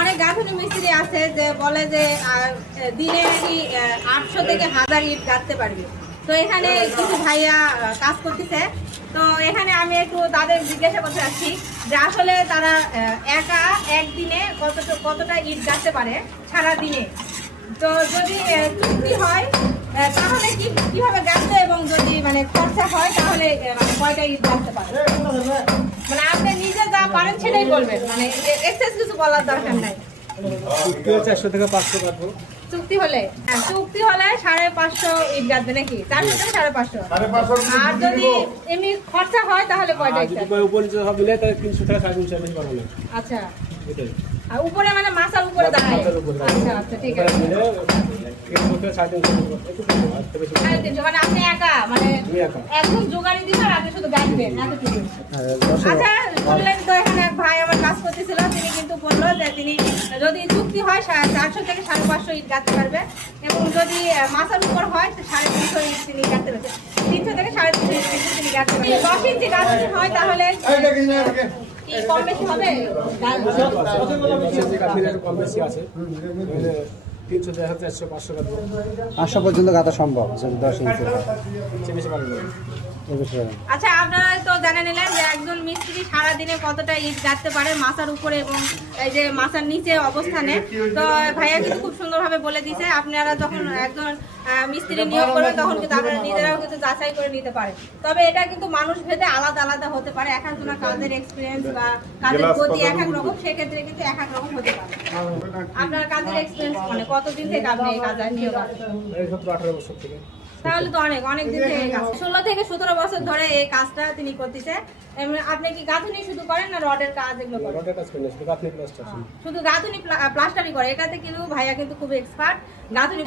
অনেক গাঁথনি মিস্ত্রি আছে যে বলে যে দিনে নাকি আটশো থেকে হাজার ইট গাঁথতে পারবে। তো এখানে কিছু ভাইয়া কাজ করতেছে। তো এখানে আমি একটু তাদের জিজ্ঞাসা করতে চাচ্ছি যে আসলে তারা একা একদিনে কতটা কতটা ইট গাঁথতে পারে সারা দিনে তো যদি চুক্তি হয় তাহলে কি, কীভাবে গাঁথবে এবং যদি মানে খরচা হয়, তাহলে মানে কয়টা ইট গাঁথতে পারে? মানে পারেন সেটাই বলবেন। মানে এক্সেস কিছু বলার দরকার নাই। থেকে পাঁচশো কাটবো চুক্তি হলে হ্যাঁ, চুক্তি হলে সাড়ে পাঁচশো ইট গাঁথবে নাকি? চারশো থেকে সাড়ে পাঁচশো। আর যদি এমনি খরচা হয় তাহলে কয়টা উপর নিচে সব মিলে তাহলে তিনশো থেকে সাড়ে তিনশো বেশি বানানো আচ্ছা। আর উপরে মানে মাথার উপরে দাঁড়ায়। আচ্ছা আচ্ছা ঠিক আছে। মিলে তিনশো সাড়ে তিনশো একটু কম, বেশি মানে আপনি একা মানে একদম জোগাড়ি দিবেন আপনি শুধু গাইবেন এতটুকু আচ্ছা শুনলেন তো এখানে এক ভাই আমার কাজ করতেছিল তিনি কিন্তু বলল যে তিনি যদি চুক্তি হয় সা- চারশো থেকে সাড়ে পাঁচশো ইট গাঁথতে পারবে এবং যদি মাথার উপর হয় সাড়ে তিনশো ইট তিনি গাঁথতে পারবে। তিনশো থেকে সাড়ে তিনশো ইট কিন্তু তিনি গাঁথতে পারবে। দশ ইঞ্চি গাঁথতে হয় তাহলে কি কম বেশি হবে? কম বেশি আছে। তিনশো দেড় চারশো পাঁচশো পাঁচশো পর্যন্ত গাঁথা সম্ভব যদি দশ ইঞ্চি। চেয়ে বেশি পারব না। এর বেশি হবে না। আচ্ছা আপনারা তো জানে নিলেন যে একজন মিস্ত্রি সারা দিনে কতটা ইট গাঁথতে পারে মাথার উপরে এবং এই যে মাথার নিচে অবস্থানে তো ভাইয়া কিন্তু খুব সুন্দরভাবে বলে দিয়েছে আপনারা যখন একজন আহ, মিস্ত্রি নিয়োগ করবেন তখন কিন্তু আপনারা নিজেরাও কিন্তু যাচাই করে নিতে পারেন তবে এটা কিন্তু মানুষ ভেদে আলাদা আলাদা হতে পারে। এক একজনের কাজের এক্সপিরিয়েন্স বা কাজের গতি এক এক রকম সেক্ষেত্রে কিন্তু এক এক রকম হতে পারে। আপনার কাজের এক্সপিরিয়েন্স মানে কতদিন থেকে আপনি এই কাজে নিয়োগ আঠারো বছর থেকে। তাহলে তো অনেক অনেক দিন থেকে কাজ। ষোলো থেকে সতেরো বছর ধরে এই কাজটা তিনি করতেছে আপনি কি গাঁথুনি শুধু করেন না রডের কাজ এগুলো করেন? রডের কাজ করি শুধু প্লাস্টার শুধু গাঁথুনি প্লাস্টারই করে। এটাতে কিন্তু ভাইয়া কিন্তু খুব এক্সপার্ট গাঁথুনি